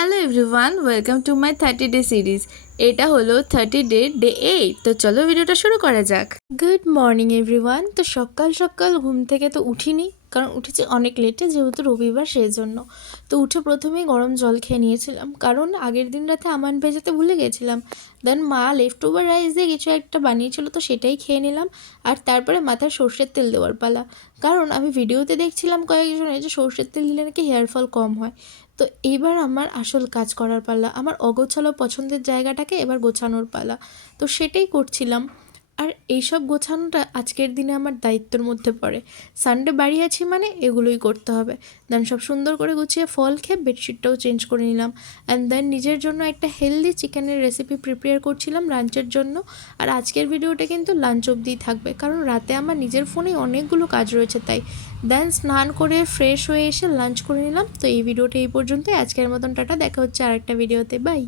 Hello everyone, welcome to my 30 day series. এটা হলো 30 day day 8। তো চলো ভিডিওটা শুরু করা যাক। Good morning everyone. তো সকাল সকাল ঘুম থেকে তো উঠিনি, কারণ উঠেছি অনেক লেটে, যেহেতু রবিবার সেই জন্য। তো উঠে প্রথমেই গরম জল খেয়ে নিয়েছিলাম, কারণ আগের দিন রাতে আমান ভেজাতে ভুলে গেছিলাম। দেন মা লেফট ওভার রাইস দিয়ে কিছু একটা বানিয়েছিল, তো সেটাই খেয়ে নিলাম। আর তারপরে মাথায় সর্ষের তেল দেওয়ার পালা, কারণ আমি ভিডিওতে দেখছিলাম কয়েকজনের যে সর্ষের তেল দিলে নাকি হেয়ার ফল কম হয়। তো এইবার আমার আসল কাজ করার পালা, আমার অগোছালো পছন্দের জায়গাটাকে এবার গোছানোর পালা। তো সেটাই করছিলাম। আর এইসব গোছানোটা আজকের দিনে আমার দায়িত্বের মধ্যে পড়ে। সানডে বাড়ি আছি মানে এগুলোই করতে হবে। দেন সব সুন্দর করে গুছিয়ে ফল খেয়ে বেডশিটটাও চেঞ্জ করে নিলাম। অ্যান্ড দেন নিজের জন্য একটা হেলদি চিকেনের রেসিপি প্রিপেয়ার করছিলাম লাঞ্চের জন্য। আর আজকের ভিডিওটা কিন্তু লাঞ্চ অবধিই থাকবে, কারণ রাতে আমার নিজের ফোনেই অনেকগুলো কাজ রয়েছে তাই। দেন স্নান করে ফ্রেশ হয়ে এসে লাঞ্চ করে নিলাম। তো এই ভিডিওটা এই পর্যন্তই। আজকের মতন টাটা, দেখা হচ্ছে আরেকটা ভিডিওতে। বাই।